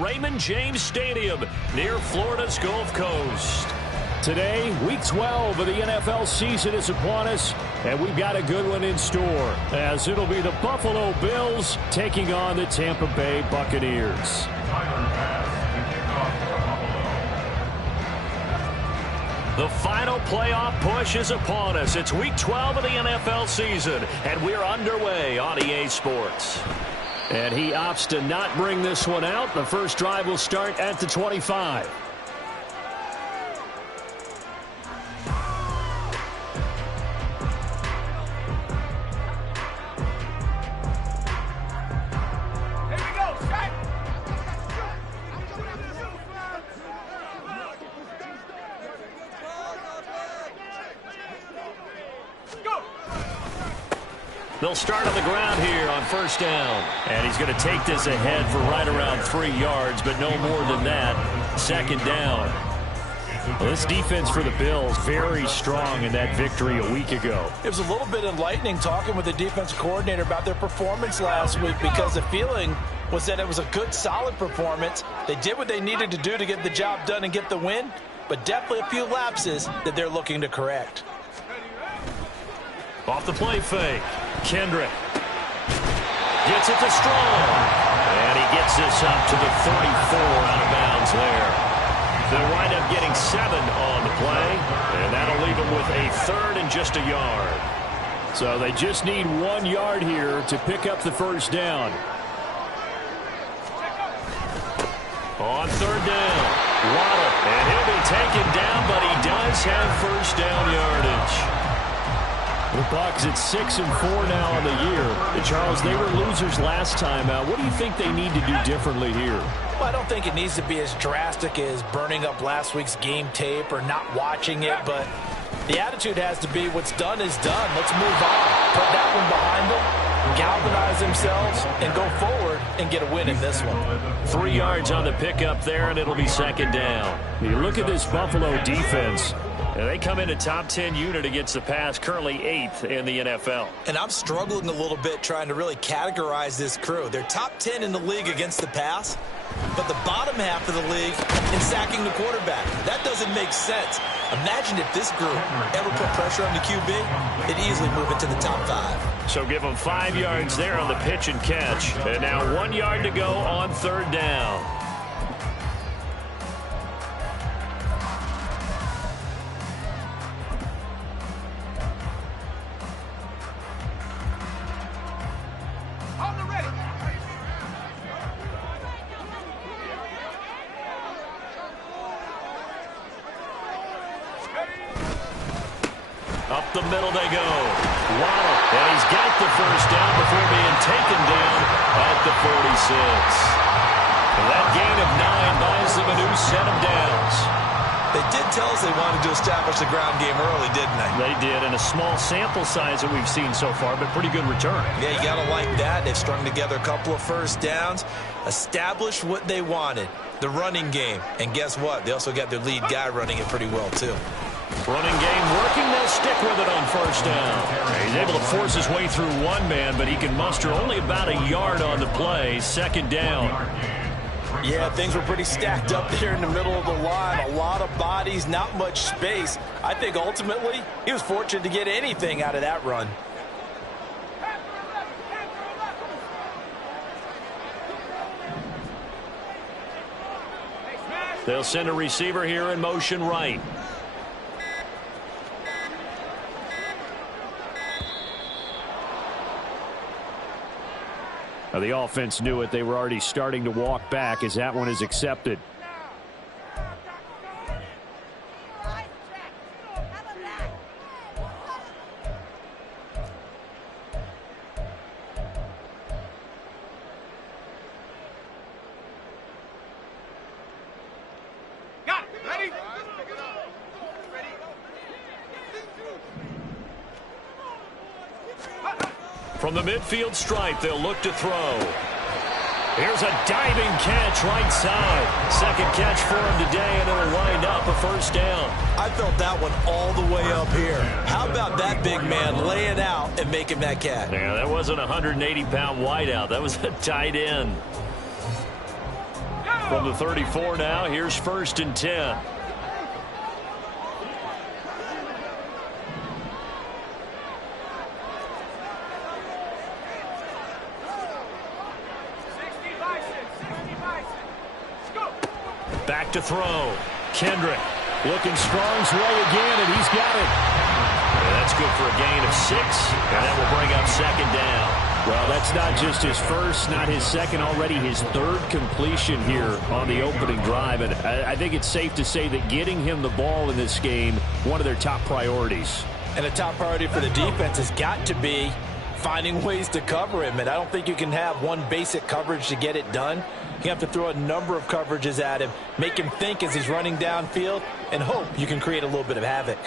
Raymond James Stadium near Florida's Gulf Coast. Today, Week 12 of the NFL season is upon us, and we've got a good one in store, as it'll be the Buffalo Bills taking on the Tampa Bay Buccaneers. The final playoff push is upon us. It's Week 12 of the NFL season, and we're underway on EA Sports. And he opts to not bring this one out. The first drive will start at the 25. They'll start on the ground here on first down. And he's going to take this ahead for right around 3 yards, but no more than that. Second down. Well, this defense for the Bills, very strong in that victory a week ago. It was a little bit enlightening talking with the defensive coordinator about their performance last week, because the feeling was that it was a good, solid performance. They did what they needed to do to get the job done and get the win, but definitely a few lapses that they're looking to correct. Off the play fake, Kendrick gets it to Strong, and he gets this up to the 34 out of bounds there. They'll wind up getting 7 on the play, and that'll leave them with a third and just a yard. So they just need 1 yard here to pick up the first down. On third down, Waddle, and he'll be taken down, but he does have first down yardage. The Bucs at 6-4 now on the year. And Charles, they were losers last time out. What do you think they need to do differently here? Well, I don't think it needs to be as drastic as burning up last week's game tape or not watching it, but the attitude has to be what's done is done. Let's move on. Put that one behind them, galvanize themselves, and go forward and get a win in this one. 3 yards on the pickup there, and it'll be second down. You look at this Buffalo defense. And they come in a top 10 unit against the pass, currently 8th in the NFL. And I'm struggling a little bit trying to really categorize this crew. They're top 10 in the league against the pass, but the bottom half of the league in sacking the quarterback. That doesn't make sense. Imagine if this group ever put pressure on the QB, they'd easily move into the top 5. So give them 5 yards there on the pitch and catch. And now 1 yard to go on third down. Up the middle they go. Waddle, and he's got the first down before being taken down at the 46. And that gain of 9 buys them a new set of downs. They did tell us they wanted to establish the ground game early, didn't they? They did, and a small sample size that we've seen so far, but pretty good return. Yeah, you got to like that. They've strung together a couple of first downs, established what they wanted, the running game. And guess what? They also got their lead guy running it pretty well, too. Running game working. They'll stick with it on first down. He's able to force his way through one man, but he can muster only about a yard on the play. Second down. Yeah, things were pretty stacked up there in the middle of the line. A lot of bodies, not much space. I think ultimately he was fortunate to get anything out of that run. They'll send a receiver here in motion right. Now, the offense knew it. They were already starting to walk back as that one is accepted. From the midfield stripe, they'll look to throw. Here's a diving catch right side. Second catch for him today, and it'll wind up a first down. I felt that one all the way up here. How about that big man laying out and making that catch? Yeah, that wasn't a 180-pound wideout. That was a tight end. From the 34 now, here's 1st and 10. Back to throw. Kendrick looking Strong's way again, and he's got it. And that's good for a gain of 6, and that will bring up 2nd down. Well, that's not just his first, not his second, already his 3rd completion here on the opening drive. And I think it's safe to say that getting him the ball in this game, one of their top priorities. And a top priority for the defense has got to be finding ways to cover him. And I don't think you can have one basic coverage to get it done. You have to throw a number of coverages at him, make him think as he's running downfield, and hope you can create a little bit of havoc.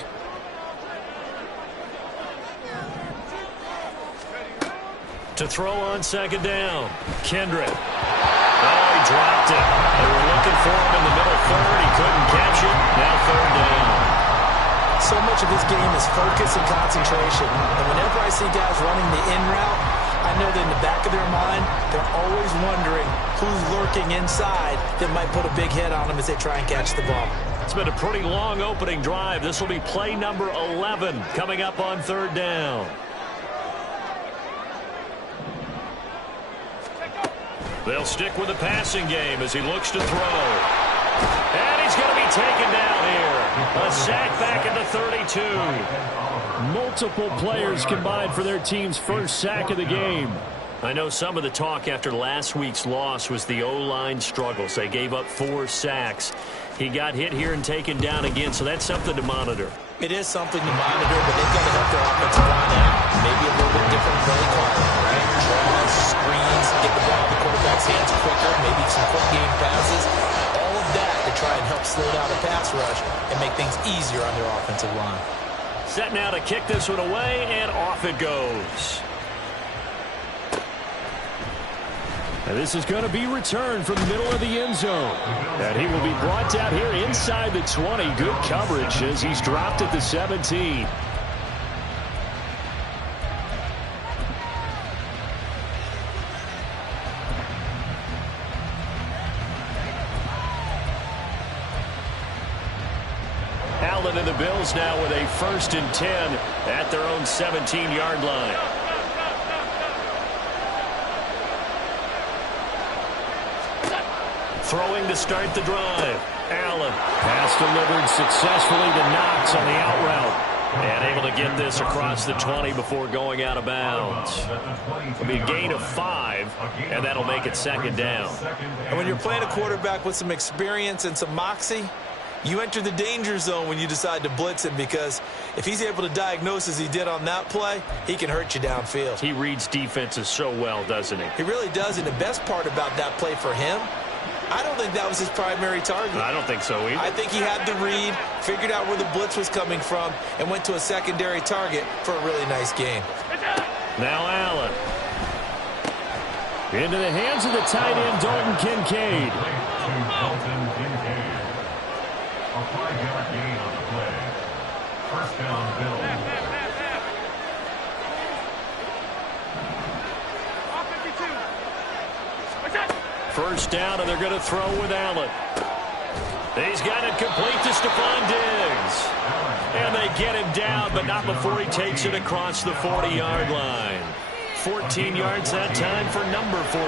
To throw on 2nd down, Kendrick. Oh, he dropped it. They were looking for him in the middle 3rd. He couldn't catch it. Now 3rd down. So much of this game is focus and concentration. And whenever I see guys running the in route, I know that in the back of their mind, they're always wondering who's lurking inside that might put a big hit on them as they try and catch the ball. It's been a pretty long opening drive. This will be play number 11 coming up on 3rd down. They'll stick with the passing game as he looks to throw. And he's going to be taken down here. A sack back at the 32. Multiple players combined for their team's 1st sack of the game. I know some of the talk after last week's loss was the O-line struggles. They gave up 4 sacks. He got hit here and taken down again, so that's something to monitor. It is something to monitor, but they've got to help their offensive line out. Maybe a little bit different play call, right? Draws, screens, get the ball in the quarterback's hands quicker, maybe some quick game passes. All of that to try and help slow down the pass rush and make things easier on their offensive line. Set now to kick this one away, and off it goes. And this is going to be returned from the middle of the end zone. And he will be brought down here inside the 20. Good coverage as he's dropped at the 17. Allen and the Bills now with a 1st and 10 at their own 17-yard line. Throwing to start the drive. Allen. Pass delivered successfully to Knox on the out route. And able to get this across the 20 before going out of bounds. It'll be a gain of 5, and that'll make it 2nd down. And when you're playing a quarterback with some experience and some moxie, you enter the danger zone when you decide to blitz him, because if he's able to diagnose as he did on that play, he can hurt you downfield. He reads defenses so well, doesn't he? He really does, and the best part about that play for him, I don't think that was his primary target. I don't think so either. I think he had the read, figured out where the blitz was coming from, and went to a secondary target for a really nice gain. Now Allen. Into the hands of the tight end, Dalton Kincaid. A 5-yard gain on the play. 1st down, Bills. First down, and they're going to throw with Allen. He's got it complete to Stephon Diggs. And they get him down, but not before he takes it across the 40-yard line. 14 yards that time for number 14.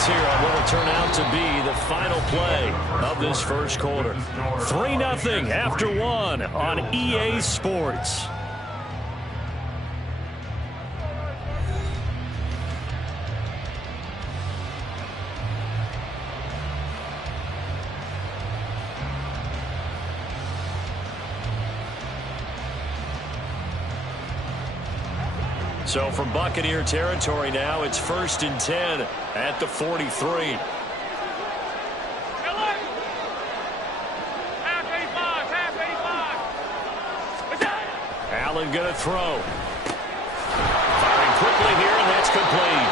Here on what will turn out to be the final play of this 1st quarter. 3-0 after 1 on EA Sports. So from Buccaneer territory now, it's 1st and 10 at the 43. Allen going to throw. Firing quickly here, and that's complete.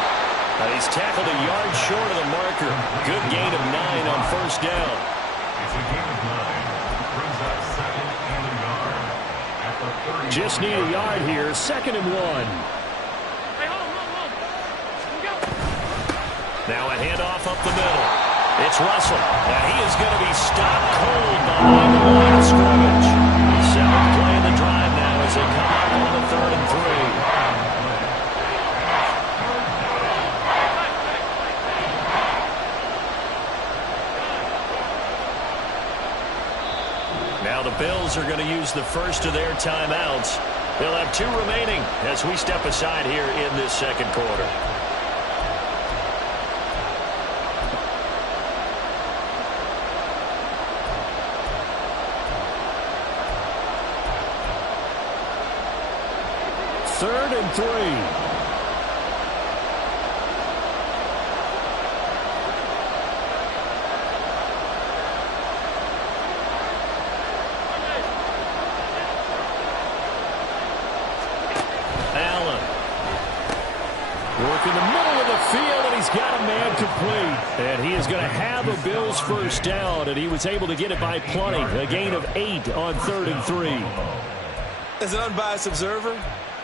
He's tackled a yard short of the marker. Good gain of 9 on 1st down. It's a gain of 9. Brings up 2nd and a yard at the Just need a yard here. 2nd and 1. Now a handoff up the middle. It's Russell. And he is going to be stopped cold behind the line of scrimmage. 7th play of the drive now as they come up on the 3rd and 3. Now the Bills are going to use the first of their timeouts. They'll have 2 remaining as we step aside here in this 2nd quarter. Third and 3. In the middle of the field, and he's got a man complete. And he is going to have a Bills first down, and he was able to get it by plenty. A gain of 8 on 3rd and 3. As an unbiased observer,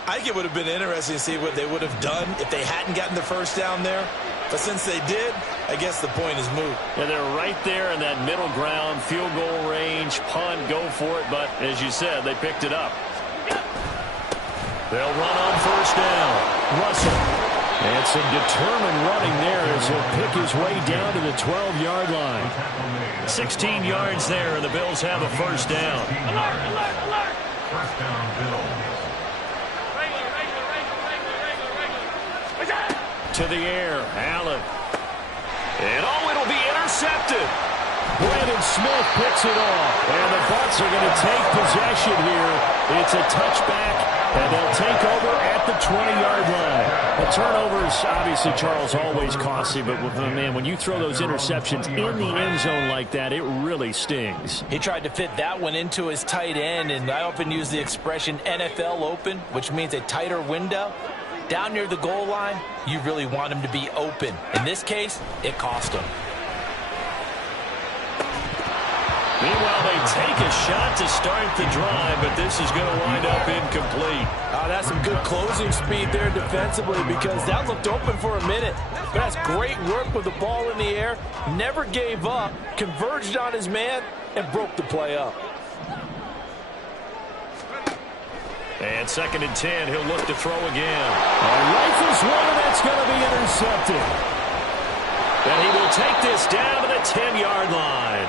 I think it would have been interesting to see what they would have done if they hadn't gotten the first down there. But since they did, I guess the point is moot. And they're right there in that middle ground, field goal range, punt, go for it. But as you said, they picked it up. They'll run on first down. Russell. And some determined running there as he'll pick his way down to the 12-yard line. 16 yards there, and the Bills have a first down. Alert, alert, alert. First down, Bills. To the air, Allen. And it'll be intercepted. Brandon Smith picks it off. And the Bucs are going to take possession here. It's a touchback, and they'll take over at the 20-yard line. The turnovers, obviously, Charles, always costly, but, man, when you throw those interceptions in the end zone like that, it really stings. He tried to fit that one into his tight end, and I often use the expression NFL open, which means a tighter window. Down near the goal line, you really want him to be open. In this case, it cost him. Meanwhile, they take a shot to start the drive, but this is going to wind up incomplete. That's some good closing speed there defensively because that looked open for a minute. But that's great work with the ball in the air. Never gave up, converged on his man, and broke the play up. And 2nd and 10, he'll look to throw again. Rifles one, and that's going to be intercepted. And he will take this down to the 10-yard line.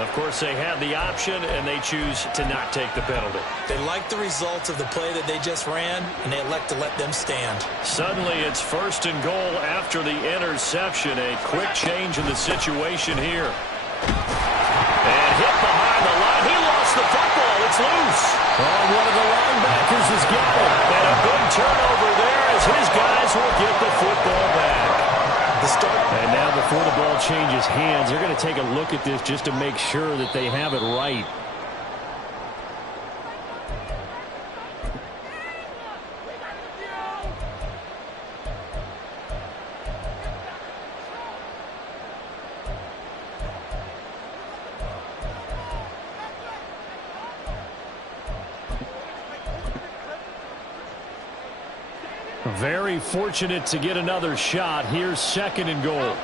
Of course, they have the option, and they choose to not take the penalty. They like the results of the play that they just ran, and they elect to let them stand. Suddenly, it's 1st and goal after the interception. A quick change in the situation here. And hit behind the line. He lost the football. It's loose. Oh, one of the linebackers has got it. And a big turnover there as his guys will get the football back. And now before the ball changes hands, they're going to take a look at this just to make sure that they have it right. Very fortunate to get another shot. Here's 2nd and goal.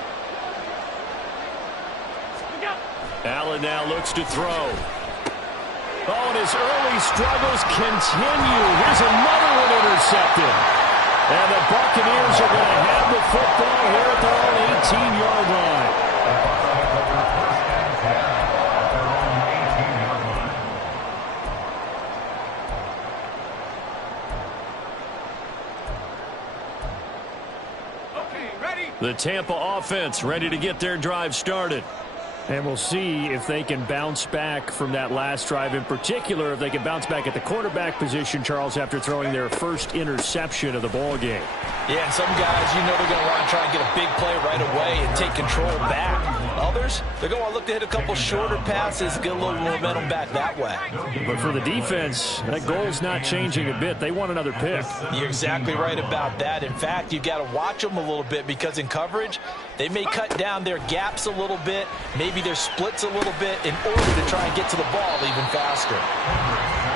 Allen now looks to throw. Oh, and his early struggles continue. Here's another one intercepted. And the Buccaneers are going to have the football here at their own 18-yard line. The Tampa offense ready to get their drive started. And we'll see if they can bounce back from that last drive. In particular, if they can bounce back at the quarterback position, Charles, after throwing their first interception of the ball game. Yeah, and some guys, you know they're going to want to try and get a big play right away and take control back. Others, they're going to look to hit a couple shorter passes, get a little momentum back that way. But for the defense, that goal's not changing a bit. They want another pick. You're exactly right about that. In fact, you've got to watch them a little bit because in coverage, they may cut down their gaps a little bit, maybe their splits a little bit in order to try and get to the ball even faster.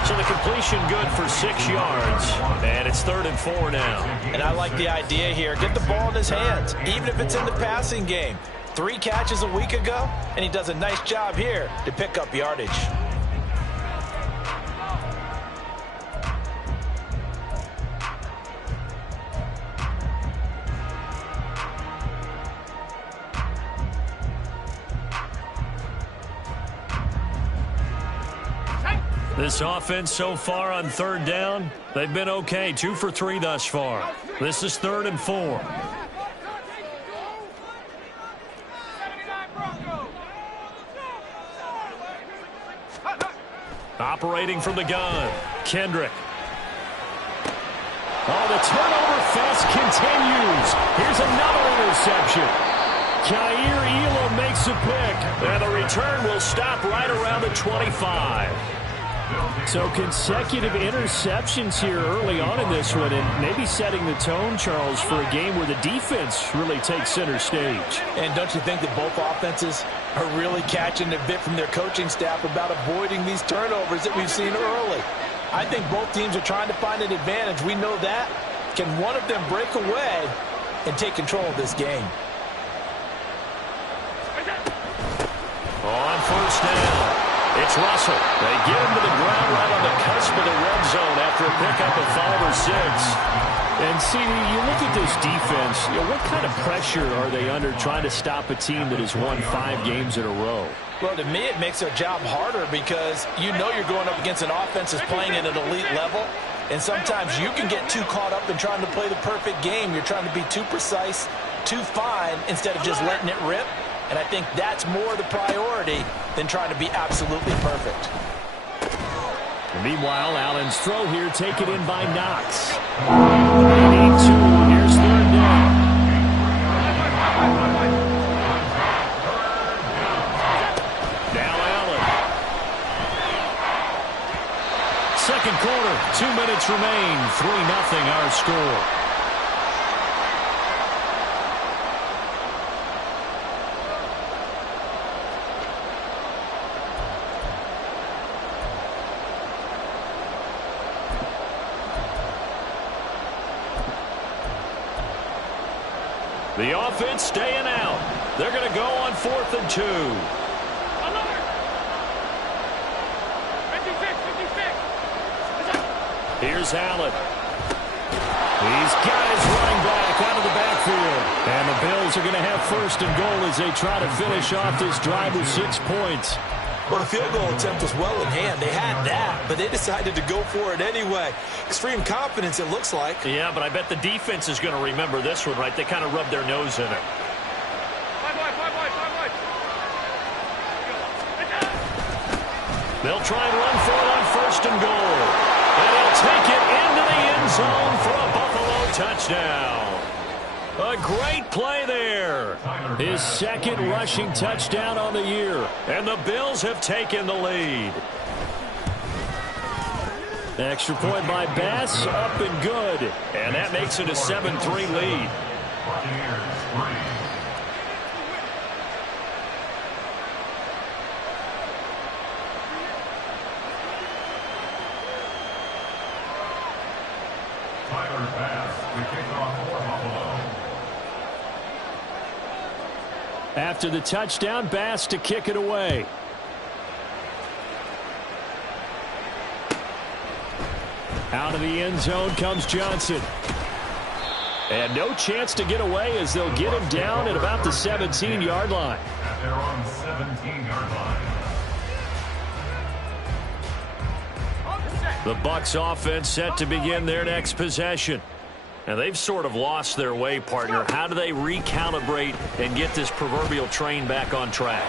So the completion good for 6 yards. And it's 3rd and 4 now. And I like the idea here. Get the ball in his hands, even if it's in the passing game. 3 catches a week ago, and he does a nice job here to pick up yardage. This offense so far on 3rd down, they've been okay. 2 for 3 thus far. This is 3rd and 4. Operating from the gun, Kendrick. Oh, the turnover fest continues. Here's another interception. Kaiir Elam makes a pick, and the return will stop right around the 25. So consecutive interceptions here early on in this one, and maybe setting the tone, Charles, for a game where the defense really takes center stage. And don't you think that both offenses are really catching a bit from their coaching staff about avoiding these turnovers that we've seen early? I think both teams are trying to find an advantage. We know that. Can one of them break away and take control of this game? On 1st down, it's Russell. They get him to the ground right on the cusp of the red zone after a pickup of 5 or 6. And see, you look at this defense, what kind of pressure are they under trying to stop a team that has won 5 games in a row? Well, to me, it makes their job harder because you know you're going up against an offense that's playing at an elite level, and sometimes you can get too caught up in trying to play the perfect game. You're trying to be too precise, too fine, instead of just letting it rip. And I think that's more the priority than trying to be absolutely perfect. Meanwhile, Allen's throw here taken in by Knox. They need 2. Here's 3rd down. Now Allen. 2nd quarter, 2 minutes remain. 3-0 our score. The offense staying out. They're going to go on 4th and 2. Here's Allen. He's got his running back out of the backfield. And the Bills are going to have 1st and goal as they try to finish off this drive with 6 points. Well, the field goal attempt was well in hand. They had that, but they decided to go for it anyway. Extreme confidence, it looks like. Yeah, but I bet the defense is going to remember this one, right? They kind of rubbed their nose in it. They'll try and run for it on 1st and goal. And he'll take it into the end zone for a Buffalo touchdown. A great play there. His 2nd rushing touchdown on the year. And the Bills have taken the lead. Extra point by Bass, up and good. And that makes it a 7-3 lead. Buccaneers 3. Tyler Bass, the kickoff for Buffalo. After the touchdown, Bass to kick it away. Out of the end zone comes Johnson. And no chance to get away as they'll get him down at about the 17-yard line. At their own 17-yard line. The Bucs offense set to begin their next possession. And they've sort of lost their way, partner. How do they recalibrate and get this proverbial train back on track?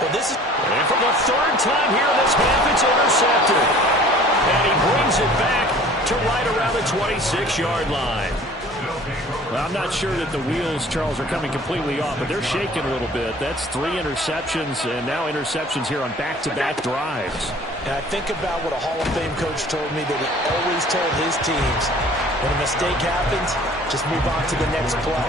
Well, this is... And for the 3rd time here in this half, it's intercepted. And he brings it back to right around the 26-yard line. Well, I'm not sure that the wheels, Charles, are coming completely off, but they're shaking a little bit. That's 3 interceptions, and now interceptions here on back-to-back drives. And I think about what a Hall of Fame coach told me that he always told his teams, when a mistake happens, just move on to the next play.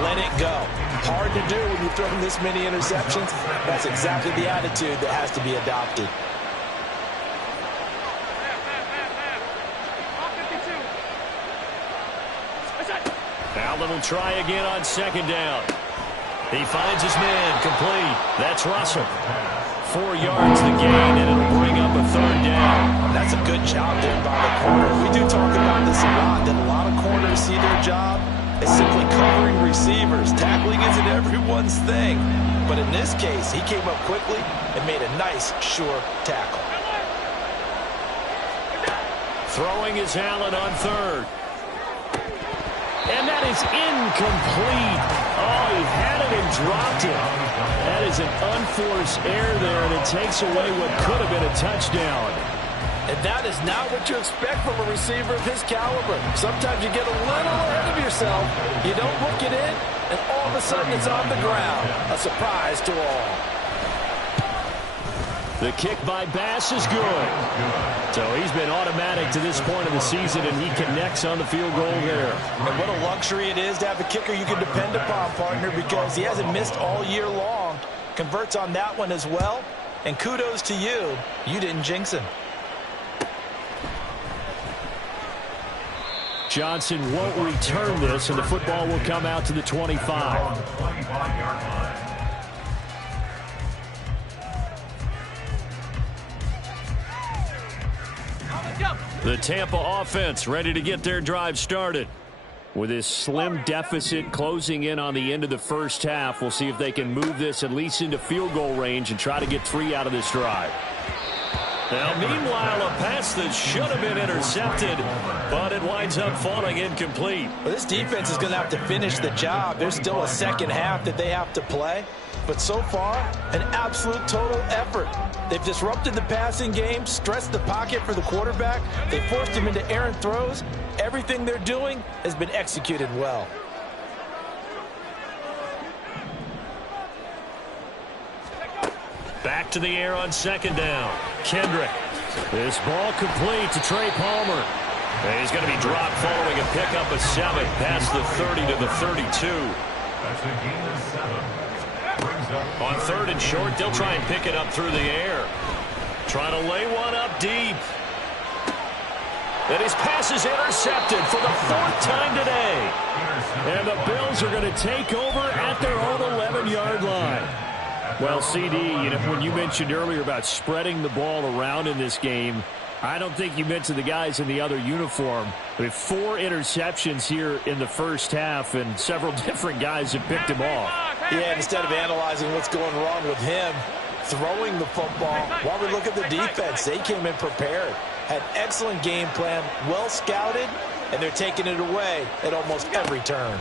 Let it go. Hard to do when you're throwing this many interceptions. That's exactly the attitude that has to be adopted. Allen will try again on second down. He finds his man, complete. That's Russell. 4 yards the gain, and it'll bring up a third down. That's a good job there by the corner. We do talk about this a lot, that a lot of corners see their job as simply covering receivers. Tackling isn't everyone's thing. But in this case, he came up quickly and made a nice, sure tackle. Throwing is Allen on third. And that is incomplete. Oh, he had it and dropped it. That is an unforced error there, and it takes away what could have been a touchdown. And that is not what you expect from a receiver of his caliber. Sometimes you get a little ahead of yourself. You don't look it in, and all of a sudden it's on the ground. A surprise to all. The kick by Bass is good. So he's been automatic to this point of the season, and he connects on the field goal there. And what a luxury it is to have a kicker you can depend upon, partner, because he hasn't missed all year long. Converts on that one as well. And kudos to you. You didn't jinx him. Johnson won't return this, and the football will come out to the 25. The Tampa offense ready to get their drive started. With this slim deficit closing in on the end of the first half, we'll see if they can move this at least into field goal range and try to get 3 out of this drive. Now, meanwhile, a pass that should have been intercepted, but it winds up falling incomplete. Well, this defense is going to have to finish the job. There's still a second half that they have to play. But so far, an absolute total effort. They've disrupted the passing game, stressed the pocket for the quarterback. They forced him into errant throws. Everything they're doing has been executed well. Back to the air on second down. Kendrick. This ball complete to Trey Palmer. And he's going to be dropped following a pickup of 7 past the 30 to the 32. That's a gain of 7. On third and short, they'll try and pick it up through the air. Trying to lay one up deep. And his pass is intercepted for the 4th time today. And the Bills are going to take over at their own 11-yard line. Well, CD, when you mentioned earlier about spreading the ball around in this game, I don't think you mentioned the guys in the other uniform. We have 4 interceptions here in the first half, and several different guys have picked him off. Yeah, instead of analyzing what's going wrong with him, throwing the football, while we look at the defense, they came in prepared. Had excellent game plan, well scouted, and they're taking it away at almost every turn.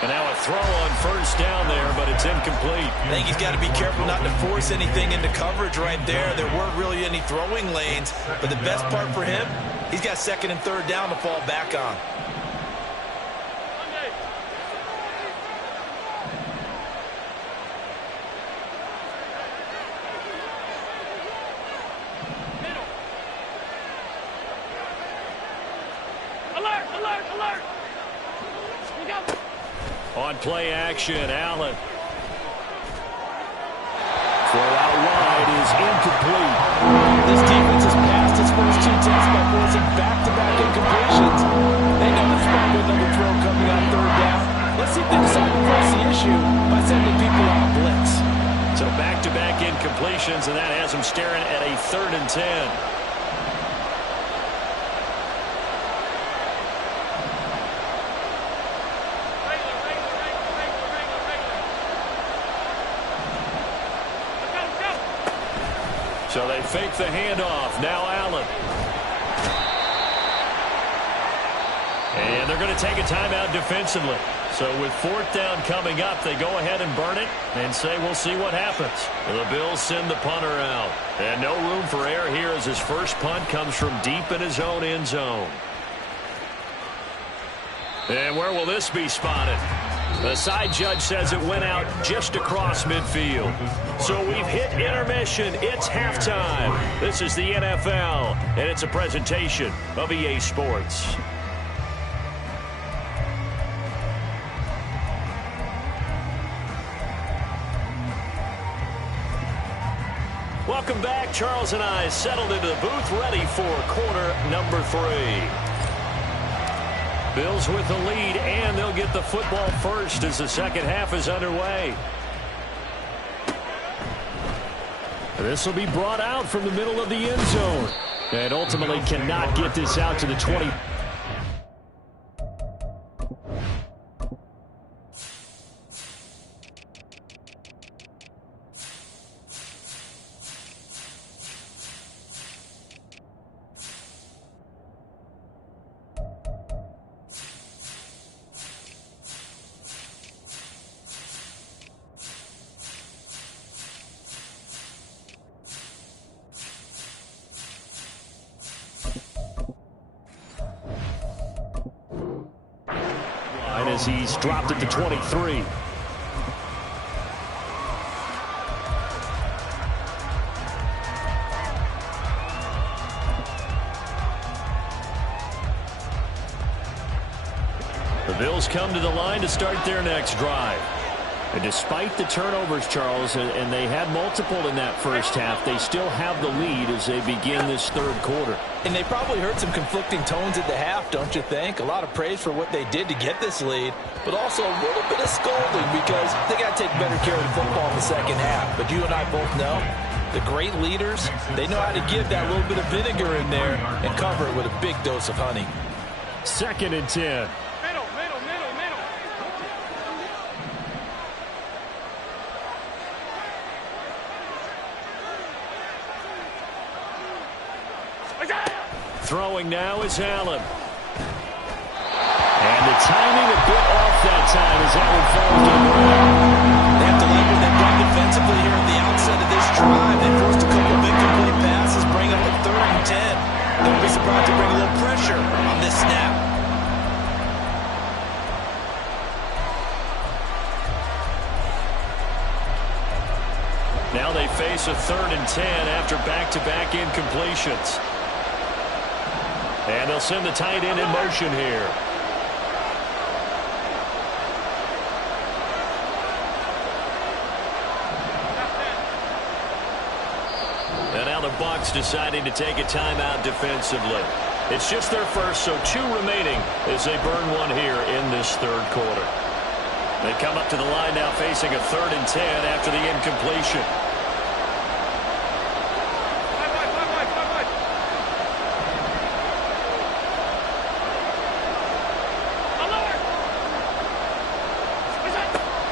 And now a throw on first down there, but it's incomplete. I think he's got to be careful not to force anything into coverage right there. There weren't really any throwing lanes, but the best part for him, he's got second and third down to fall back on. On play action, Allen. Throw out wide is incomplete. This defense has passed its first 2 tests by forcing back-to-back incompletions. They know there's probably another throw coming on third down. Let's see if they decide to force the issue by sending people on a blitz. So back-to-back incompletions, and that has them staring at a 3rd and 10. So they fake the handoff. Now Allen. And they're going to take a timeout defensively. So with 4th down coming up, they go ahead and burn it and say we'll see what happens. The Bills send the punter out. And no room for error here as his first punt comes from deep in his own end zone. And where will this be spotted? The side judge says it went out just across midfield. So we've hit intermission. It's halftime. This is the NFL, and it's a presentation of EA Sports. Welcome back. Charles and I settled into the booth, ready for quarter number 3. Bills with the lead, and they'll get the football first as the second half is underway. This will be brought out from the middle of the end zone, and ultimately cannot get this out to the 20. As he's dropped it to 23. The Bills come to the line to start their next drive. And despite the turnovers, Charles, and they had multiple in that first half, they still have the lead as they begin this third quarter. And they probably heard some conflicting tones at the half, don't you think? A lot of praise for what they did to get this lead, but also a little bit of scolding because they got to take better care of the football in the second half. But you and I both know the great leaders, they know how to give that little bit of vinegar in there and cover it with a big dose of honey. 2nd and 10. Throwing now is Allen. And the timing a bit off that time as that one falls to the ground. They have to like what they've done defensively here at the outset of this drive. They forced a couple of incomplete passes, bring up a 3rd and 10. Don't be surprised to bring a little pressure on this snap. Now they face a 3rd and 10 after back-to-back incompletions. And they'll send the tight end in motion here. And now the Bucs deciding to take a timeout defensively. It's just their first, so 2 remaining as they burn one here in this third quarter. They come up to the line now facing a 3rd and 10 after the incompletion.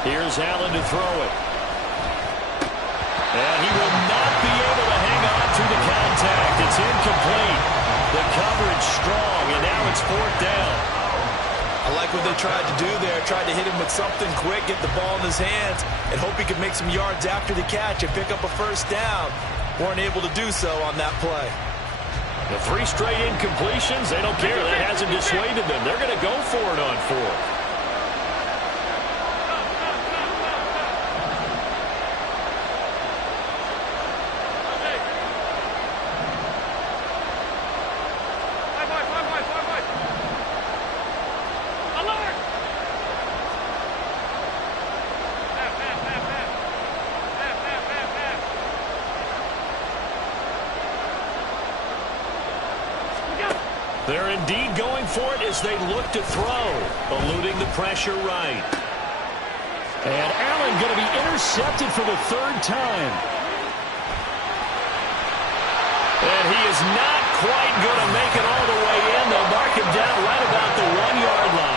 Here's Allen to throw it. And he will not be able to hang on to the contact. It's incomplete. The coverage strong, and now it's 4th down. I like what they tried to do there. Tried to hit him with something quick, get the ball in his hands, and hope he could make some yards after the catch and pick up a 1st down. Weren't able to do so on that play. The 3 straight incompletions, they don't care. That hasn't dissuaded them. They're going to go for it on 4th. They're indeed going for it as they look to throw, eluding the pressure right. And Allen going to be intercepted for the 3rd time. And he is not quite going to make it all the way in. They'll mark him down right about the 1-yard line.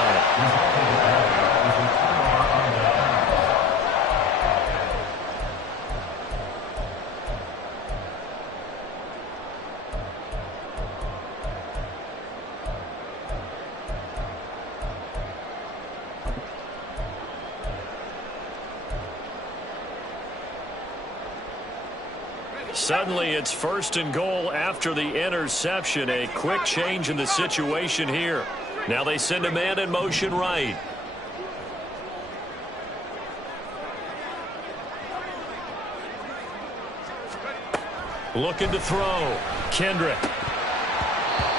Suddenly, it's 1st and goal after the interception. A quick change in the situation here. Now they send a man in motion right. Looking to throw. Kendrick.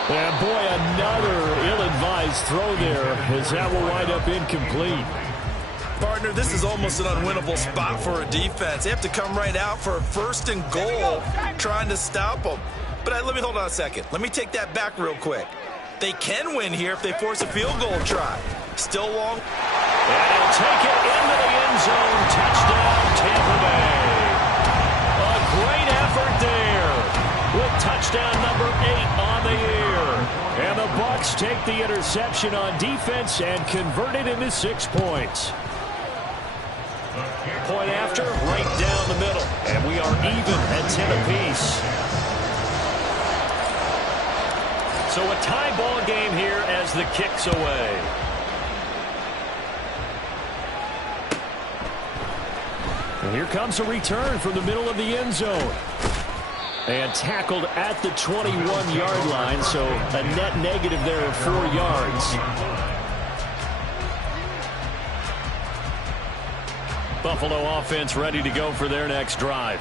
And boy, another ill-advised throw there as that will wind up incomplete. Pardon partner, this is almost an unwinnable spot for a defense. They have to come right out for a 1st and goal, trying to stop them. But let me hold on a second. Let me take that back real quick. They can win here if they force a field goal try. Still long. And he'll take it into the end zone. Touchdown, Tampa Bay. A great effort there with touchdown number 8 on the year. And the Bucs take the interception on defense and convert it into 6 points. Point after, right down the middle. And we are even at 10 apiece. So a tie ball game here as the kick's away. And here comes a return from the middle of the end zone. And tackled at the 21-yard line, so a net negative there of 4 yards. Buffalo offense ready to go for their next drive.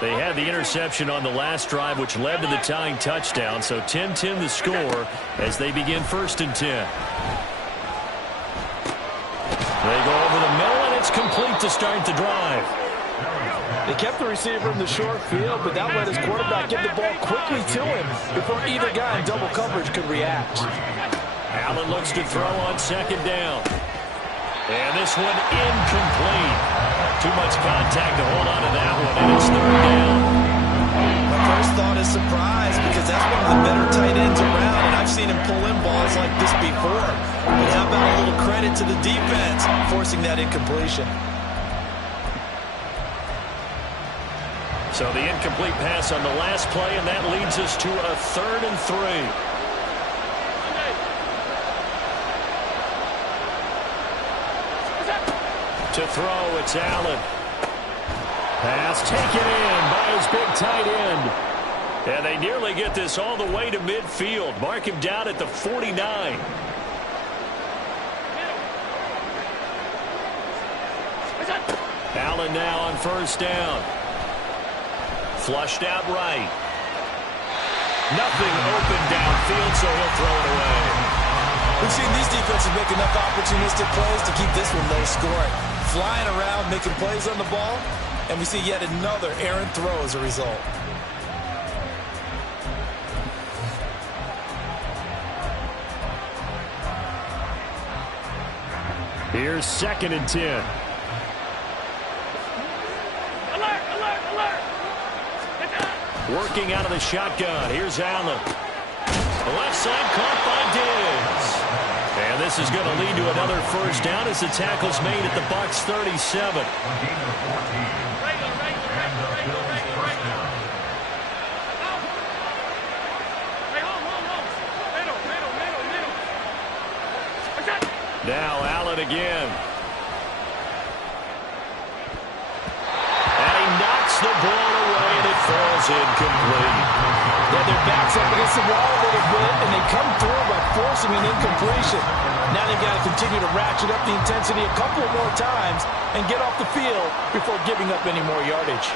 They had the interception on the last drive, which led to the tying touchdown, so 10-10 the score as they begin 1st and 10. They go over the middle, and it's complete to start the drive. They kept the receiver in the short field, but that let his quarterback get the ball quickly to him before either guy in double coverage could react. Allen looks to throw on 2nd down. And this one incomplete. Too much contact to hold on to that one, and it's 3rd down. My first thought is surprise, because that's one of the better tight ends around, and I've seen him pull in balls like this before. But how about a little credit to the defense forcing that incompletion? So the incomplete pass on the last play, and that leads us to a 3rd and 3. To throw, it's Allen. Pass taken in by his big tight end. And they nearly get this all the way to midfield. Mark him down at the 49. Allen now on 1st down. Flushed out right. Nothing open downfield, so he'll throw it away. We've seen these defenses make enough opportunistic plays to keep this one low scoring. Flying around, making plays on the ball, and we see yet another errant throw as a result. Here's 2nd and 10. Working out of the shotgun. Here's Allen. The left side caught by Diggs. And this is going to lead to another 1st down as the tackle's made at the Bucs 37. Now Allen again. And he knocks the ball away, and it falls incomplete. Yeah, their back's up against the wall a little bit, and they come through by forcing an incompletion. Now they've got to continue to ratchet up the intensity a couple more times and get off the field before giving up any more yardage.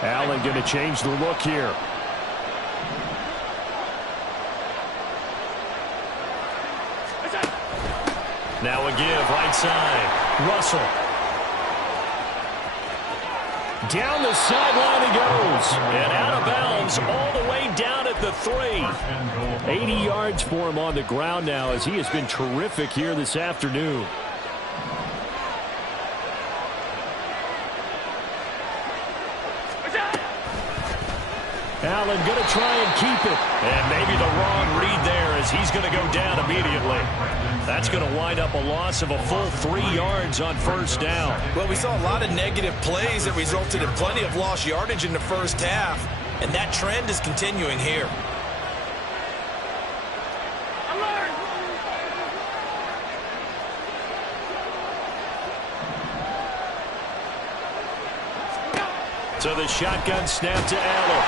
Allen going to change the look here. Now a give, right side. Russell. Down the sideline he goes. And out of bounds all the way down at the 3. 80 yards for him on the ground now as he has been terrific here this afternoon. Allen going to try and keep it. And maybe the wrong read there as he's going to go down immediately. That's going to wind up a loss of a full 3 yards on 1st down. Well, we saw a lot of negative plays that resulted in plenty of lost yardage in the 1st half. And that trend is continuing here. So the shotgun snap to Allen.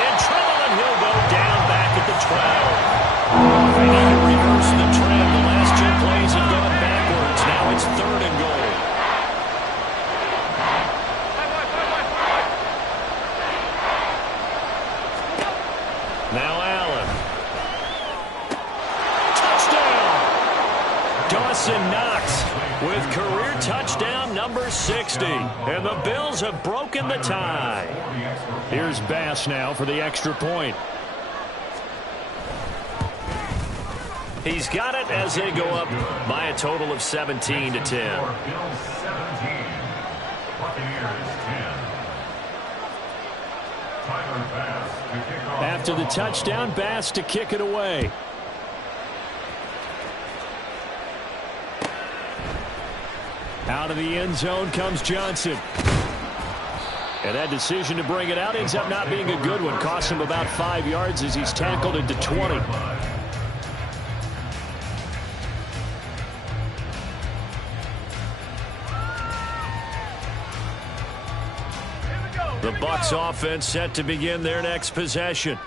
And Trevor, he'll go down back at the 12. They need to reverse the trend. The last 2 plays have gone backwards. Now it's 3rd and goal. Now Allen. Touchdown! Dawson Knox with career touchdown number 60. And the Bills have broken the tie. Here's Bass now for the extra point. He's got it as they go up by a total of 17-10. Bills 17, Bucaneers 10. After the touchdown, Bass to kick it away. Out of the end zone comes Johnson. And that decision to bring it out ends up not being a good one. Costs him about 5 yards as he's tackled into 20. The Bucs offense set to begin their next possession.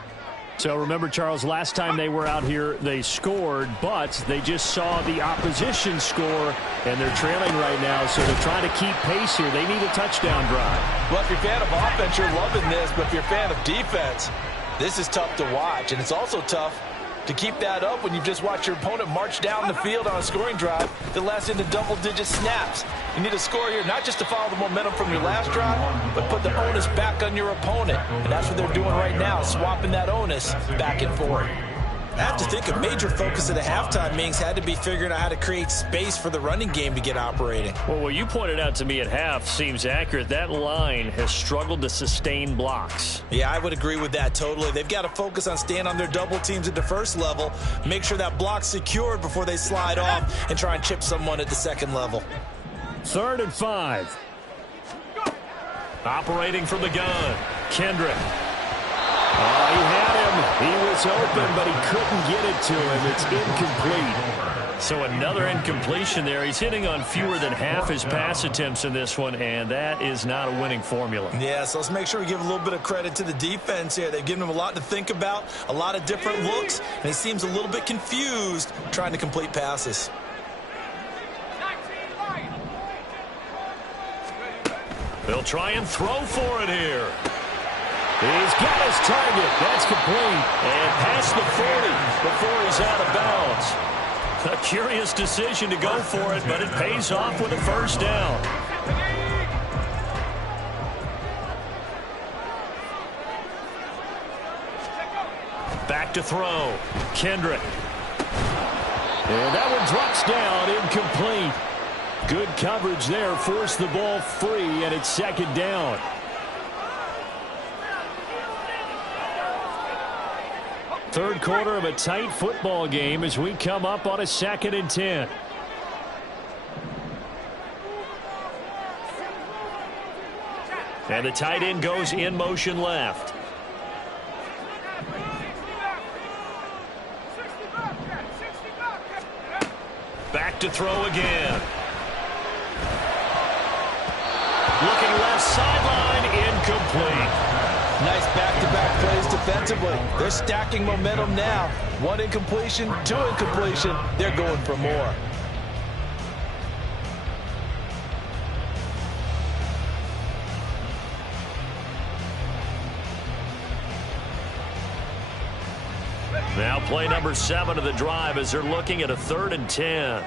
So remember, Charles, last time they were out here, they scored, but they just saw the opposition score, and they're trailing right now, so they're trying to keep pace here. They need a touchdown drive. Well, if you're a fan of offense, you're loving this, but if you're a fan of defense, this is tough to watch, and it's also tough to keep that up when you've just watched your opponent march down the field on a scoring drive that lasts into double-digit snaps. You need a score here, not just to follow the momentum from your last drive, but put the onus back on your opponent. And that's what they're doing right now, swapping that onus back and forth. I have to think a major focus of the halftime meetings had to be figuring out how to create space for the running game to get operating. Well, what you pointed out to me at half seems accurate. That line has struggled to sustain blocks. Yeah, I would agree with that totally. They've got to focus on staying on their double teams at the first level, make sure that block's secured before they slide off and try and chip someone at the second level. 3rd and 5. Operating from the gun, Kendrick. Oh, he had him. He was open, but he couldn't get it to him. It's incomplete. So another incompletion there. He's hitting on fewer than half his pass attempts in this one, and that is not a winning formula. Yeah, so let's make sure we give a little bit of credit to the defense here. They've given him a lot to think about, a lot of different looks, and he seems a little bit confused trying to complete passes. They'll try and throw for it here. He's got his target. That's complete. And past the 40 before he's out of bounds. A curious decision to go for it, but it pays off with a first down. Back to throw. Kendrick. And that one drops down, incomplete. Good coverage there. Forced the ball free, and it's 2nd down. Third quarter of a tight football game as we come up on a 2nd and 10. And the tight end goes in motion left. Back to throw again. Looking left sideline, incomplete. Nice back-to-back plays defensively. They're stacking momentum now. 1 incompletion, 2 incompletion. They're going for more. Now play number 7 of the drive as they're looking at a 3rd and 10.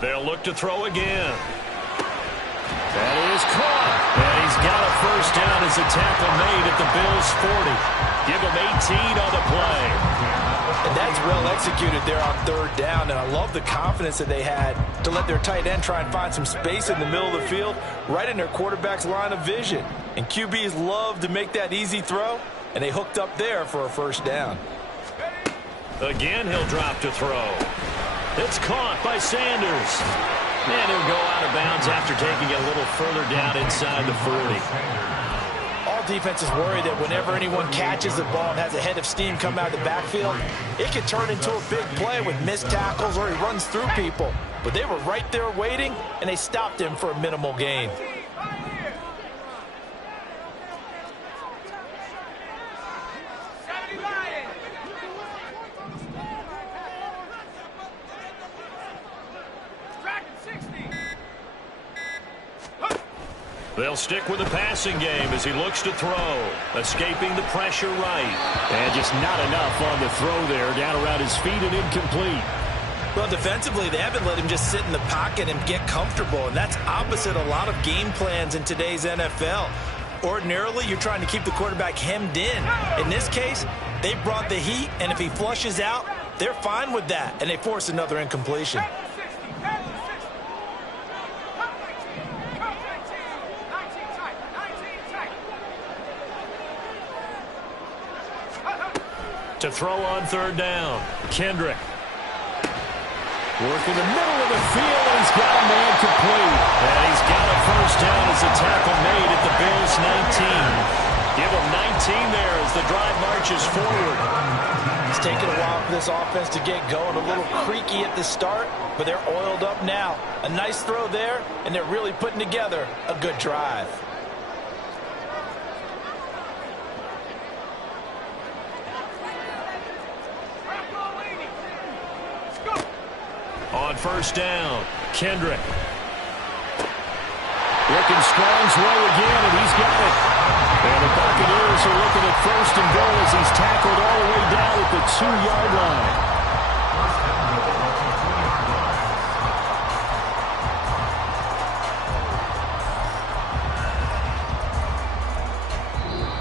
They'll look to throw again. That is caught. And he's got a first down as a tackle made at the Bills 40. Give him 18 on the play. And that's well executed there on 3rd down. And I love the confidence that they had to let their tight end try and find some space in the middle of the field, right in their quarterback's line of vision. And QBs love to make that easy throw, and they hooked up there for a first down. Again, he'll drop to throw. It's caught by Sanders. And he'll go out of bounds after taking it a little further down inside the 40. All defenses worry that whenever anyone catches the ball and has a head of steam come out of the backfield, it can turn into a big play with missed tackles or he runs through people. But they were right there waiting, and they stopped him for a minimal gain. They'll stick with the passing game as he looks to throw. Escaping the pressure right. And just not enough on the throw there. Down around his feet and incomplete. Well, defensively, they haven't let him just sit in the pocket and get comfortable, and that's opposite a lot of game plans in today's NFL. Ordinarily, you're trying to keep the quarterback hemmed in. In this case, they brought the heat, and if he flushes out, they're fine with that, and they force another incompletion. To throw on third down, Kendrick. Work in the middle of the field, and he's got a man complete. And he's got a first down as the tackle made at the Bills 19. Give him 19 there as the drive marches forward. It's taken a while for this offense to get going. A little creaky at the start, but they're oiled up now. A nice throw there, and they're really putting together a good drive. On first down, Kendrick. Looking Strong's way again, and he's got it. And the Buccaneers are looking at first and goal as he's tackled all the way down at the 2-yard line.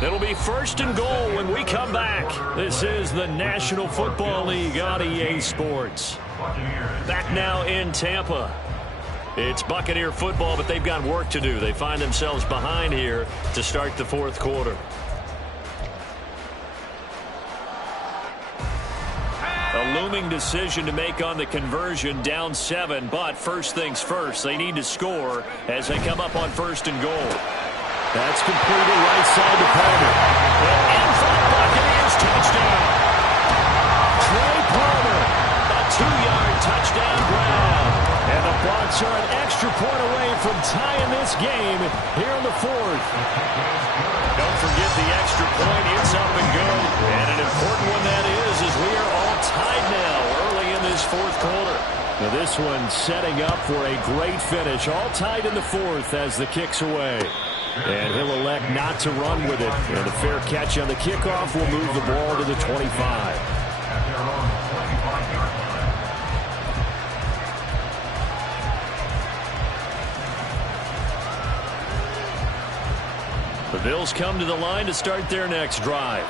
It'll be first and goal when we come back. This is the National Football League on EA Sports. Back now in Tampa. It's Buccaneer football, but they've got work to do. They find themselves behind here to start the fourth quarter. A looming decision to make on the conversion, down 7, but first things first, they need to score as they come up on first and goal. That's completed right side to Palmer. And in front, Buccaneers touchdown. Trey Palmer, a 2-yard touchdown grab. And the Bucs are an extra point away from tying this game here in the fourth. Don't forget the extra point. It's up and go. And an important one that is, as we are all tied now early in this fourth quarter. Now this one setting up for a great finish. All tied in the fourth as the kick's away. And he'll elect not to run with it. And a fair catch on the kickoff will move the ball to the 25. The Bills come to the line to start their next drive.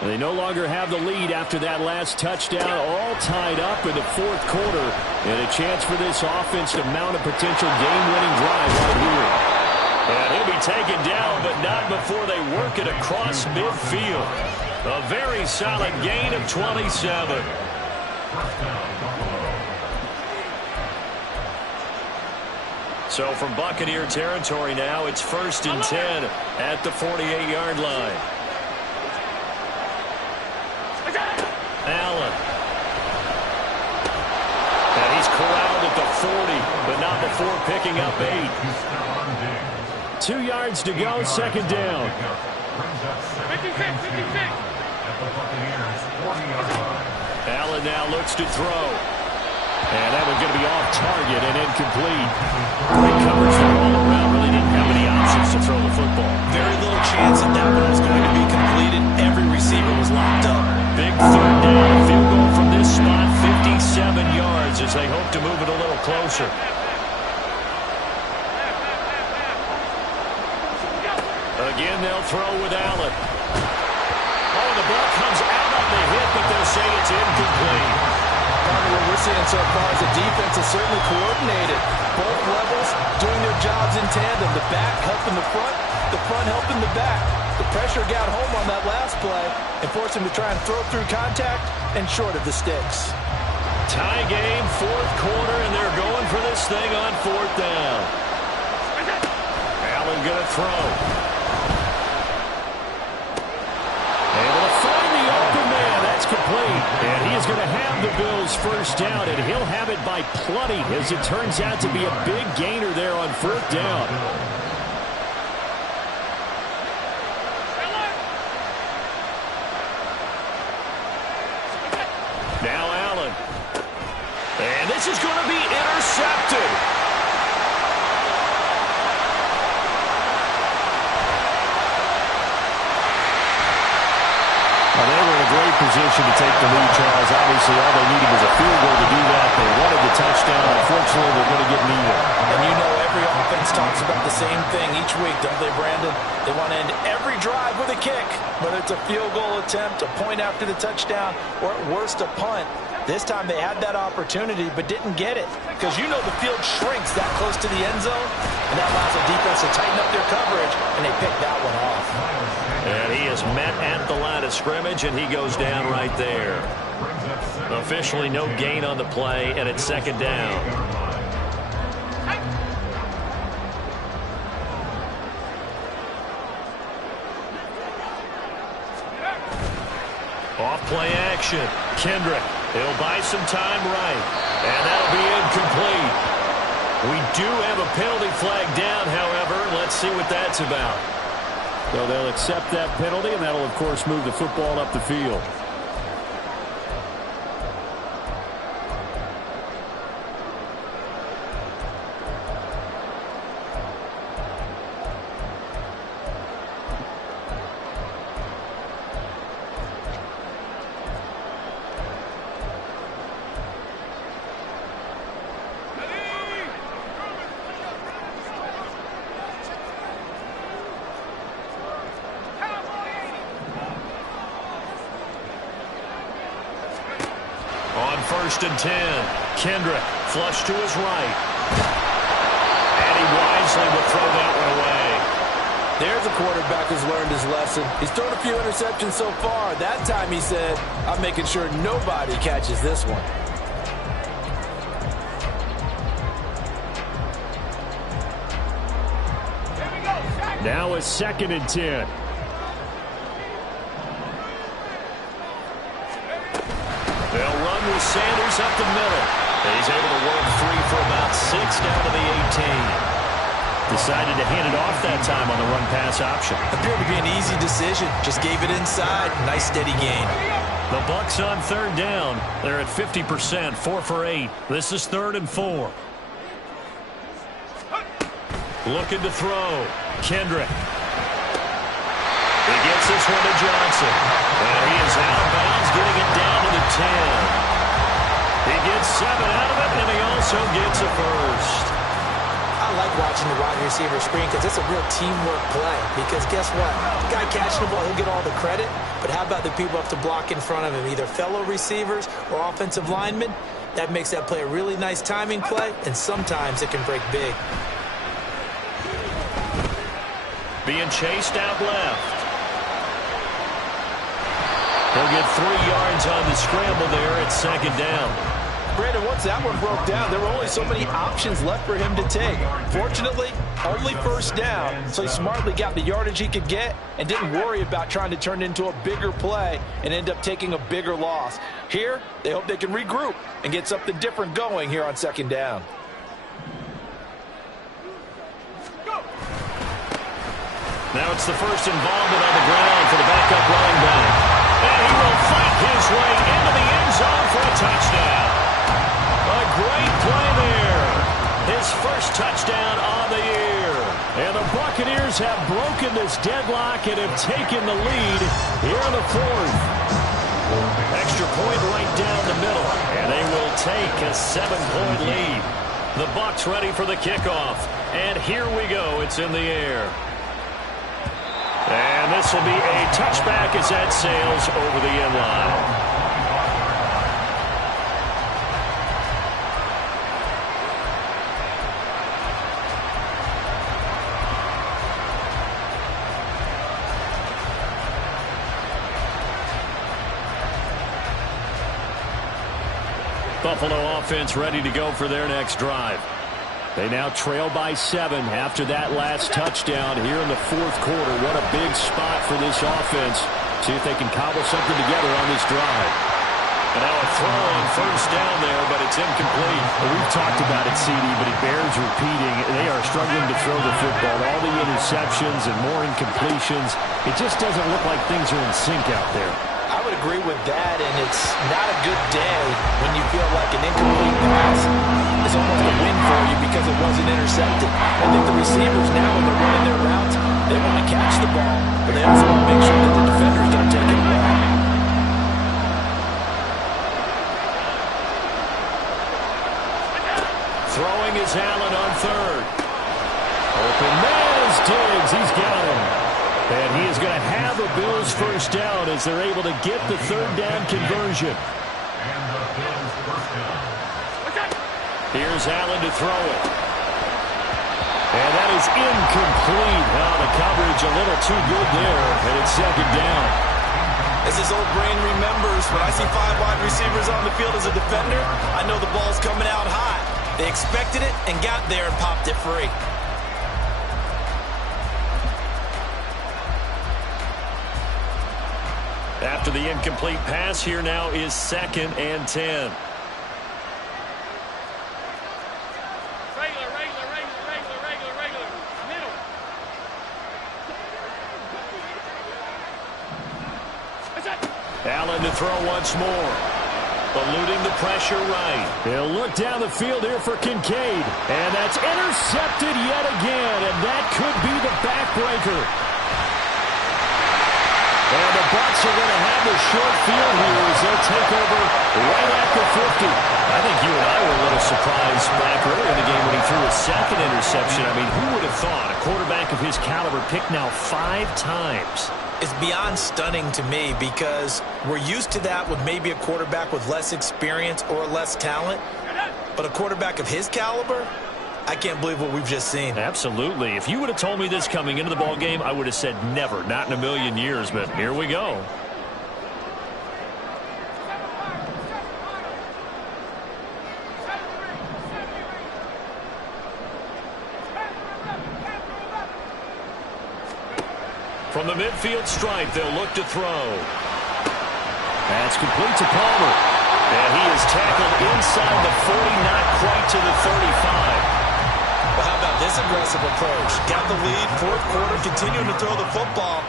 They no longer have the lead after that last touchdown, all tied up in the fourth quarter, and a chance for this offense to mount a potential game-winning drive right here. And he'll be taken down, but not before they work it across midfield. A very solid gain of 27. So from Buccaneer territory now, it's first and 10 at the 48-yard line. Allen. And he's corralled at the 40, but not before picking up 8. 2 yards to go, second down. 56. Allen now looks to throw. And that one's going to be off target and incomplete. Great coverage there all around. Really didn't have any options to throw the football. Very little chance that that one was going to be completed. Every receiver was locked up. Big third down. Field goal from this spot, 57 yards as they hope to move it a little closer. Again, they'll throw with Allen. Oh, the ball comes out on the hit, but they'll say it's incomplete. What we're seeing so far is the defense is certainly coordinated. Both levels doing their jobs in tandem. The back helping the front helping the back. The pressure got home on that last play and forced him to try and throw through contact and short of the sticks. Tie game, fourth quarter, and they're going for this thing on fourth down. Allen going to throw. Able to find the open man. That's complete. And he is going to have the Bills first down, and he'll have it by plenty as it turns out to be a big gainer there on fourth down. Now Allen. And this is going to be intercepted. They were in a great great position to take the lead, Charles. Obviously, all they needed was a field goal to do that. They wanted the touchdown. Unfortunately, they're going to get neither. And you know every offense talks about the same thing each week, don't they, Brandon? They want to end every drive with a kick, whether it's a field goal attempt, a point after the touchdown, or at worst a punt. This time they had that opportunity but didn't get it because you know the field shrinks that close to the end zone, and that allows the defense to tighten up their coverage, and they pick that one off. And he is met at the line of scrimmage, and he goes down right there. Officially no gain on the play, and it's second down. Off play action. Kendrick. He'll buy some time right. And that'll be incomplete. We do have a penalty flag down, however. Let's see what that's about. So they'll accept that penalty, and that'll, of course, move the football up the field. First and 10. Kendrick flush to his right. And he wisely will throw that one away. There's a quarterback who's learned his lesson. He's thrown a few interceptions so far. That time he said, I'm making sure nobody catches this one. Now a second and 10. They'll run with Sanders up the middle. He's able to work free for about 6 down to the 18. Decided to hand it off that time on the run-pass option. Appeared to be an easy decision. Just gave it inside. Nice steady gain. The Bucs on third down. They're at 50%, 4 for 8. This is 3rd and 4. Looking to throw. Kendrick. He gets this one to Johnson. And he is out of bounds, getting it down to the 10. He gets 7 out of it, and he also gets a first. I like watching the wide receiver screen because it's a real teamwork play. Because guess what? The guy catching the ball, he'll get all the credit. But how about the people up to block in front of him, either fellow receivers or offensive linemen? That makes that play a really nice timing play, and sometimes it can break big. Being chased out left. He'll get 3 yards on the scramble there at second down. Brandon, once that one broke down, there were only so many options left for him to take. Fortunately, only first down, so he smartly got the yardage he could get and didn't worry about trying to turn it into a bigger play and end up taking a bigger loss. Here, they hope they can regroup and get something different going here on second down. Now it's the first involvement on the ground for the backup running back. And he will fight his way into the end zone for a touchdown. A great play there. His first touchdown on the year. And the Buccaneers have broken this deadlock and have taken the lead here in the 4th. Extra point right down the middle. And they will take a 7-point lead. The Bucs ready for the kickoff. And here we go. It's in the air. And this will be a touchback as that sails over the end line. Buffalo offense ready to go for their next drive. They now trail by 7 after that last touchdown here in the 4th quarter. What a big spot for this offense. See if they can cobble something together on this drive. And now a throw on first down there, but it's incomplete. Well, we've talked about it, CD, but it bears repeating. They are struggling to throw the football. All the interceptions and more incompletions. It just doesn't look like things are in sync out there. I would agree with that, and it's not a good day when you feel like an incomplete pass is almost a win for you because it wasn't intercepted. I think the receivers now, when they're running their routes, they want to catch the ball, but they also want to make sure that the defenders don't take it away. Here's Allen on third. Open man is Diggs. He's got him. And he is going to have a Bills first down as they're able to get the third down conversion. And the Bills first down. Here's Allen to throw it. And that is incomplete. Now the coverage a little too good there, and it's second down. As his old brain remembers, when I see 5 wide receivers on the field as a defender, I know the ball's coming out high. They expected it and got there and popped it free. After the incomplete pass, here now is 2nd and 10. Allen to throw once more. Eluding the pressure right. He'll look down the field here for Kincaid. And that's intercepted yet again. And that could be the backbreaker. And the Bucs are going to have the short field here as they'll take over right at the 50. I think you and I were a little surprised back earlier in the game when he threw a 2nd interception. I mean, who would have thought a quarterback of his caliber picked now 5 times? It's beyond stunning to me because we're used to that with maybe a quarterback with less experience or less talent. But a quarterback of his caliber, I can't believe what we've just seen. Absolutely. If you would have told me this coming into the ball game, I would have said never, not in a million years. But here we go. From the midfield stripe, they'll look to throw. That's complete to Palmer. And he is tackled inside the 40, not quite to the 35. Well, how about this aggressive approach? Got the lead, 4th quarter, continuing to throw the football.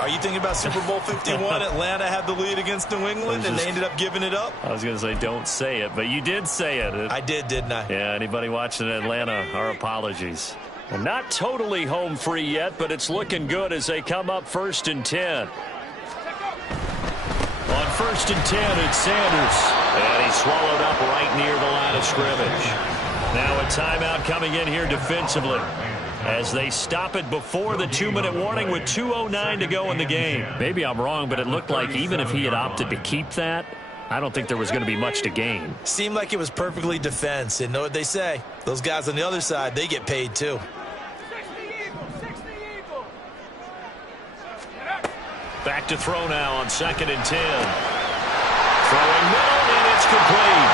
Are you thinking about Super Bowl 51? Atlanta had the lead against New England, and they ended up giving it up? I was going to say, don't say it, but you did say it. I did, didn't I? Yeah, anybody watching Atlanta, our apologies. Well, not totally home free yet, but it's looking good as they come up 1st and 10. On 1st and 10, it's Sanders. And he's swallowed up right near the line of scrimmage. Now a timeout coming in here defensively as they stop it before the 2-minute warning with 2:09 to go in the game. Maybe I'm wrong, but it looked like even if he had opted to keep that, I don't think there was going to be much to gain. Seemed like it was perfectly defense. And know what they say? Those guys on the other side, they get paid too. Back to throw now on 2nd and 10. Throwing middle, and it's complete.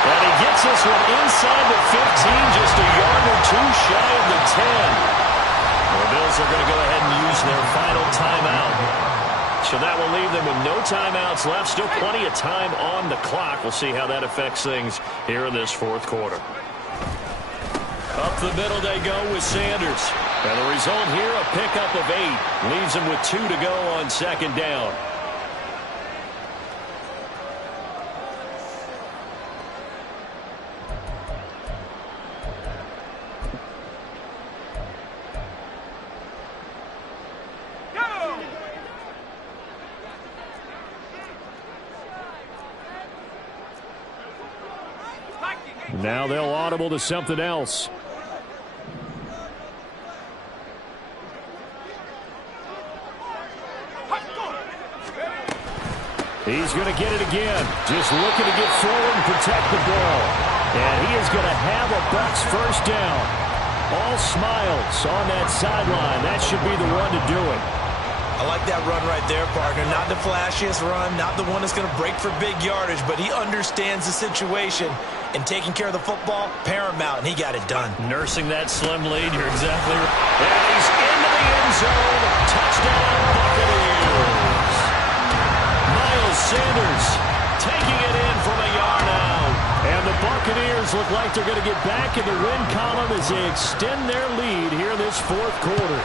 And he gets this one inside the 15, just a yard or 2 shy of the 10. The Bills are going to go ahead and use their final timeout. So that will leave them with no timeouts left. Still plenty of time on the clock. We'll see how that affects things here in this 4th quarter. Up the middle they go with Sanders. And the result here, a pickup of 8. Leaves them with 2 to go on 2nd down. Now they'll audible to something else. He's going to get it again. Just looking to get forward and protect the ball. And he is going to have a Bucs first down. All smiles on that sideline. That should be the one to do it. I like that run right there, partner. Not the flashiest run, not the one that's going to break for big yardage, but he understands the situation, and taking care of the football, paramount, and he got it done. Nursing that slim lead, you're exactly right. And he's into the end zone. Touchdown, Buccaneers. Miles Sanders taking it in from a yard out. And the Buccaneers look like they're going to get back in the win column as they extend their lead here in this 4th quarter.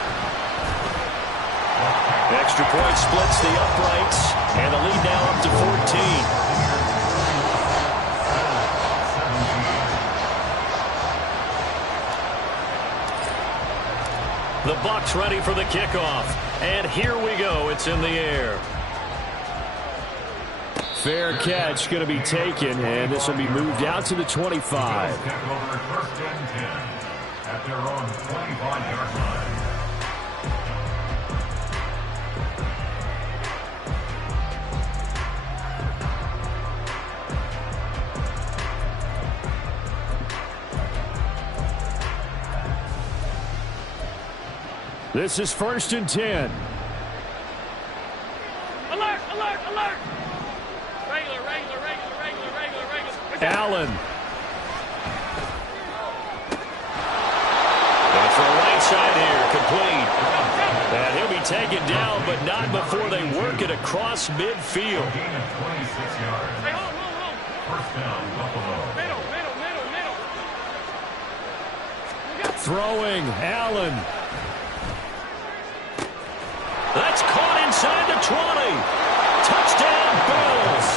Extra point splits the uprights, and the lead now up to 14. The Bucs ready for the kickoff, and here we go. It's in the air. Fair catch going to be taken, and this will be moved out to the 25. Take over 1st and 10 at their own 25-yard line. This is 1st and 10. Alert, alert, alert. Regular. Allen. And for a right side here, complete. And he'll be taken down, but not before they work it across midfield. Gain of 26 yards. Hey, hold. 1st down, Buffalo. Middle. Throwing, Allen. That's caught inside the 20. Touchdown, Bills.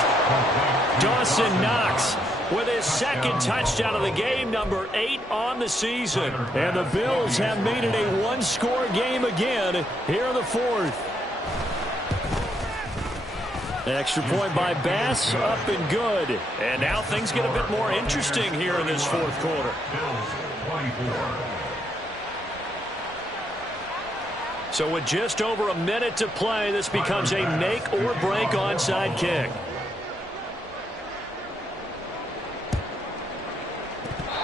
Dawson Knox with his second touchdown of the game, number 8 on the season. And the Bills have made it a one-score game again here in the 4th. Extra point by Bass, up and good. And now things get a bit more interesting here in this 4th quarter. Bills 24. So with just over a minute to play, this becomes a make-or-break onside kick.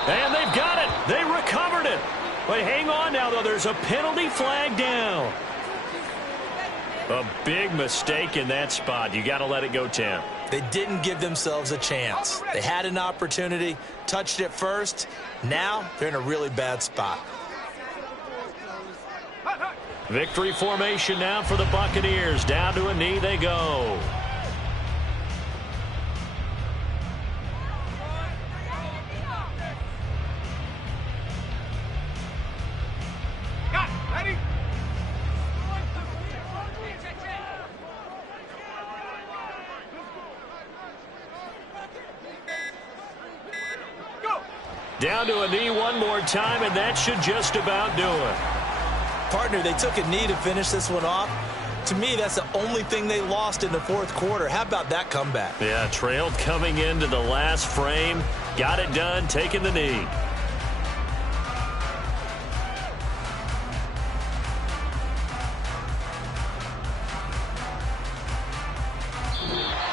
And they've got it. They recovered it. But hang on now, though. There's a penalty flag down. A big mistake in that spot. You got to let it go, Tim. They didn't give themselves a chance. They had an opportunity, touched it first. Now they're in a really bad spot. Victory formation now for the Buccaneers. Down to a knee they go. Ready? Go. Down to a knee one more time, and that should just about do it. Partner, they took a knee to finish this one off. To me, that's the only thing they lost in the 4th quarter. How about that comeback? Yeah, trailed coming into the last frame. Got it done, taking the knee.